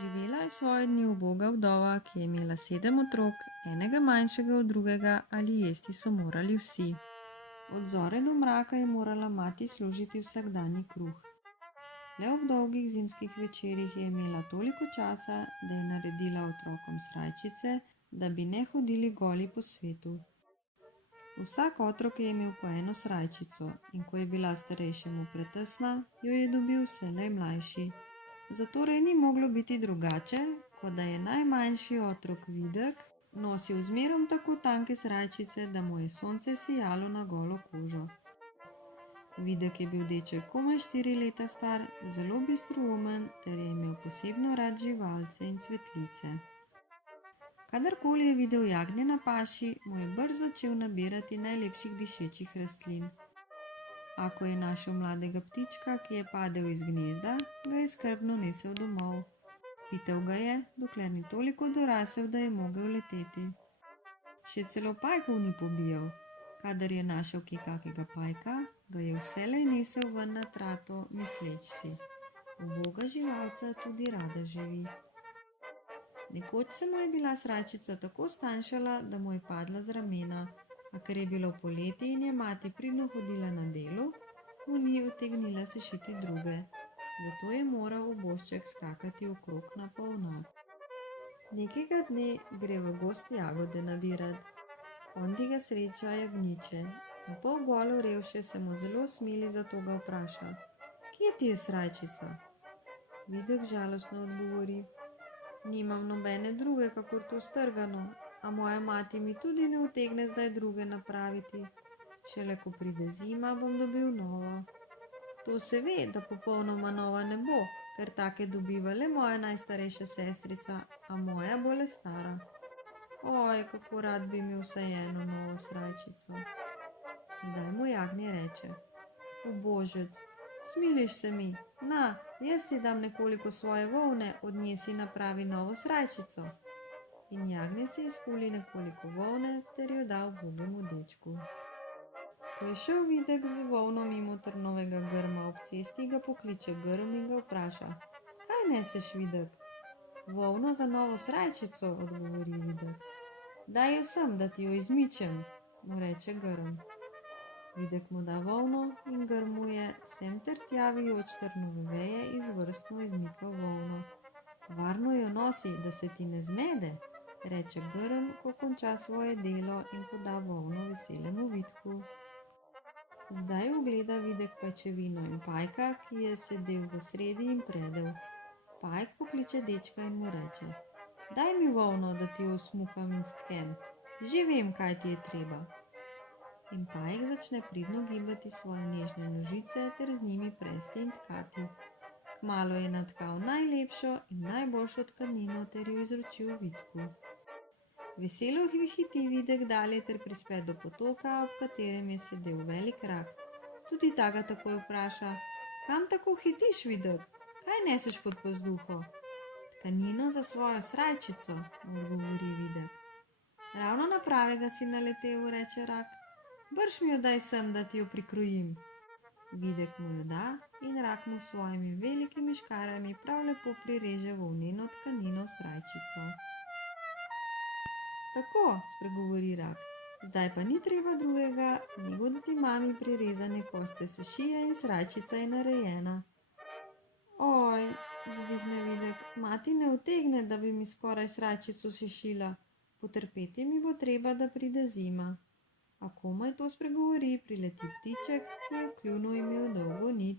Živela je svoje dni uboga vdova, ki je imela 7 otrok, enega manjšega od drugega, ali jesti so morali vsi. Od zore do mraka je morala mati služiti vsakdanji kruh. Le ob dolgih zimskih večerih je imela toliko časa, da je naredila otrokom srajčice, da bi ne hodili goli po svetu. Vsak otrok je imel po eno srajčico in ko je bila starejšemu pretesna, jo je dobil vselej mlajši. Zatorej ni moglo biti drugače, kot da je najmanjši otrok Videk nosil zmerom tako tanke srajčice, da mu je sonce sijalo na golo kožo. Videk je bil deček komaj 4 leta star, zelo bistroumen ter je imel posebno rad živalce in cvetlice. Kadarkoli je videl jagnje na paši, mu je brž začel nabirati najlepših dišečih rastlin. A ko je našel mladega ptička, ki je padel iz gnezda, ga je skrbno nesel domov. Pital ga je, dokler ni toliko dorasel, da je mogel leteti. Še celo pajkov ni pobijal. Kadar je našel kje kakega pajka, ga je vselej nesel ven na trato, misleč si: uboga živalca tudi rada živi. Nekoč se mu je bila srajčica tako stanjšala, da mu je padla z ramena, a ker je bilo poleti in je mati pridno hodila na delo, mu ni utegnila sešiti druge. Zato je moral ubožček skakati okrog na polnak. Nekega dne gre v gozd jagode nabirat. Ondi ga sreča jagnjiče. Na pol golo revše se mu zelo smili, zato ga vpraša: kje ti je srajčica? Videk žalostno odgovori: nimam nobene druge, kakor to strgano, a moja mati mi tudi ne utegne zdaj druge napraviti. Šele ko pride zima, bom dobil novo. To se ve, da popolnoma nova ne bo, ker take dobiva le moja najstarejša sestrica, a moja bo le stara. Oj, kako rad bi imel vsaj eno novo srajčico. Zdaj mu jagnje reče: ubožec, smiliš se mi, na, jaz ti dam nekoliko svoje volne, od nje si napravi novo srajčico. In jagnje se izpuli nekoliko volne ter jo da ubogemu dečku. Ko je šel Videk z volno mimo trnovega grma ob cesti, ga pokliče grm in ga vpraša: kaj neseš, Videk? Volno za novo srajčico, odgovori Videk. Daj jo sem, da ti jo izmičem, mu reče grm. Videk mu da volno in grm mu je sem ter tja vijoč trnove veje izvrstno izmikal volno. Varno jo nosi, da se ti ne zmede, reče grm, ko konča svoje delo in poda volno veselemu Vidku. Zdaj ugleda Videk pajčevino in pajka, ki je sedel v sredi in predel. Pajk pokliče dečka in mu reče: daj mi volno, da ti jo osmukam in stkem. Že vem, kaj ti je treba. In pajk začne pridno gibati svoje nežne nožice ter z njimi presti in tkati. Kmalu je natkal najlepšo in najboljšo tkanino ter jo izročil Vidku. Veselo hiti Videk dalje ter prispe do potoka, ob katerem je sedel velik rak. Tudi ta ga takoj vpraša: kam tako hitiš, Videk? Kaj neseš pod pazduho? Tkanino za svojo srajčico, odgovori Videk. Ravno na pravega si naletel, reče rak. Brž mi jo daj sem, da ti jo prikrojim. Videk mu jo da in rak mu s svojimi velikimi škarami prav lepo prireže volneno tkanino srajčico. Tako, spregovori rak, zdaj pa ni treba drugega, nego da ti mami prirezane kosce sešije in srajčica je narejena. Oj, vzdihne Videk, mati ne utegne, da bi mi skoraj srajčico sešila. Potrpeti mi bo treba, da pride zima. A komaj to spregovori, prileti ptiček, ki je v kljunu imel dolgo nit.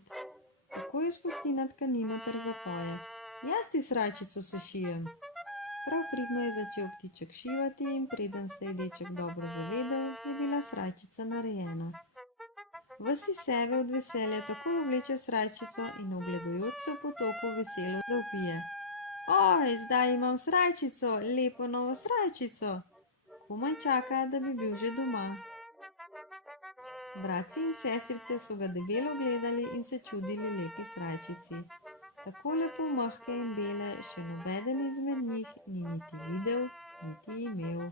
Tako jo spusti na tkanino ter zapoje: jaz ti srajčico sešijem. Prav pridno je začel ptiček šivati in preden se je deček dobro zavedel, je bila srajčica narejena. Ves iz sebe od veselja takoj obleče srajčico in ogledujoč se v potoku veselo zavpije: oj, zdaj imam srajčico, lepo novo srajčico. Komaj čaka, da bi bil že doma. Bratci in sestrice so ga debelo gledali in se čudili lepi srajčici. Tako lepo mehke in bele še nobeden izmed njih ni niti videl, niti imel.